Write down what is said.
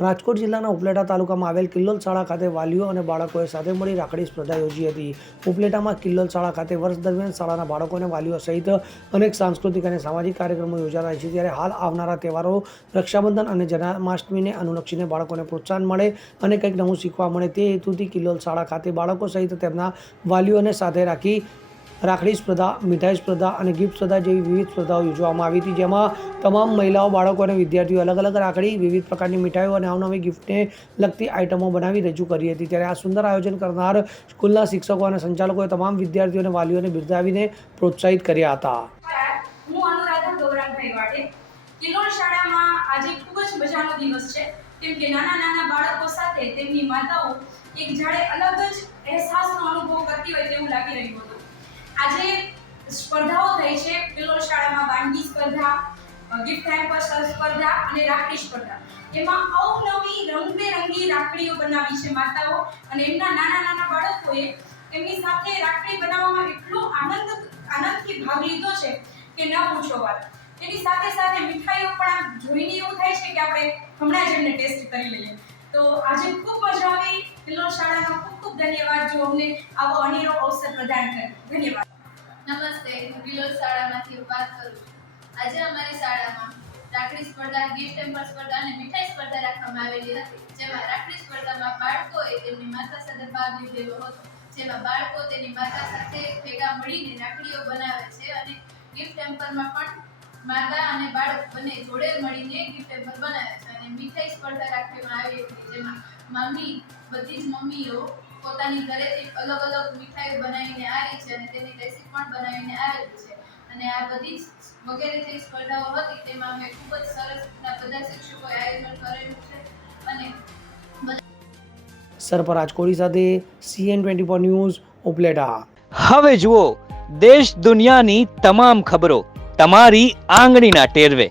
રાજકોટ જિલ્લાના ઉપલેટા તાલુકામાં આવેલ કિલ્લોલ શાળા ખાતે વાલીઓ અને બાળકોએ સાથે મળી રાખડી સ્પર્ધા યોજી હતી. ઉપલેટામાં કિલ્લોલ શાળા ખાતે વર્ષ દરમિયાન શાળાના બાળકો અને વાલીઓ સહિત અનેક સાંસ્કૃતિક અને સામાજિક કાર્યક્રમો યોજાના છે. ત્યારે હાલ આવનારા તહેવારો રક્ષાબંધન અને જન્માષ્ટમીને અનુલક્ષીને બાળકોને પ્રોત્સાહન મળે અને કંઈક નવું શીખવા મળે તે હેતુથી કિલ્લોલ શાળા ખાતે બાળકો સહિત તેમના વાલીઓને સાથે રાખી રાખડી સ્પર્ધા, મીઠાઈ સ્પર્ધા અને ગિફ્ટ સ્પર્ધા જેવી વિવિધ સ્પર્ધાઓ યોજવામાં આવી હતી. જેમાં તમામ મહિલાઓ, બાળકો અને વિદ્યાર્થીઓ અલગ અલગ રાખડી, વિવિધ પ્રકારની મીઠાઈઓ અને અવનવી ગિફ્ટને લગતી આઇટમો બનાવી રજૂ કરી હતી. ત્યારે આ સુંદર આયોજન કરનાર સ્કૂલના શિક્ષકો અને સંચાલકોએ તમામ વિદ્યાર્થીઓ અને વાલીઓને બિરદાવીને પ્રોત્સાહિત કર્યા હતા. એક જાણે અલગ જ અહેસાસનો અનુભવ કરતી હોય તેવું લાગી રહ્યું હતું. આજે સ્પર્ધાઓ થઈ છે. કિલોલ શાળામાં વાનગી સ્પર્ધા ગિફ્ટ હેમ્પર સ્પર્ધા અને રાખડી સ્પર્ધા. એમાં અવનવી રંગબેરંગી રાખડીઓ બનાવી છે માતાઓ અને એમના નાના નાના બાળકોએ એમની સાથે રાખડી બનાવવામાં એટલો આનંદ, આનંદથી ભાગ લીધો છે કે ન પૂછો વાત. એની સાથે સાથે મીઠાઈઓ પણ જોઈને એવું થાય છે કે આપણે હમણાં જ એમને ટેસ્ટ કરી લઈએ. તો આજે ખૂબ મજા આવી. કિલ્લો શાળાનો ખૂબ ખૂબ ધન્યવાદ. જો અમને આવો અનેરો અવસર પ્રદાન કર્યો. ધન્યવાદ. નમસ્તે. હું કિલ્લો શાળામાંથી વાત કરું આજે અમારી શાળામાં રાખડી સ્પર્ધા, ગિફ્ટ ટેમ્પર સ્પર્ધા અને મીઠાઈ સ્પર્ધા રાખવામાં આવેલી હતી, જેમાં રાખડી સ્પર્ધામાં બાળકોએ તેમની માતા સાથે ભાગ લીધેલો હતો, જેમાં બાળકો તેની માતા સાથે ભેગા મળીને રાખડીઓ બનાવે છે અને ગિફ્ટ ટેમ્પરમાં પણ માતા અને બાળક બંને જોડે મળીને ગિફ્ટ ટેમ્પર બનાવે છે. અને મીઠાઈ સ્પર્ધા રાખવામાં આવી હતી. જેમાં મમ્મી બધી જ મમ્મીઓ પોતાની ઘરેથી અલગ અલગ મીઠાઈઓ બનાવીને આવી છે અને તેની રેસીપી પણ બનાવીને આવેલી છે. અને આ બધી જ વગેરે જે સ્પર્ધાઓ હતી તેમાં અમે ખૂબ જ સરસ રીતના બધા શિક્ષકોએ આયોજન કરેલું છે. અને સરફરાજ કોરી સાથે CN twenty four news Upleta. હવે જુઓ દેશ દુનિયાની તમામ ખબરો તમારી આંગળીના ટેરવે.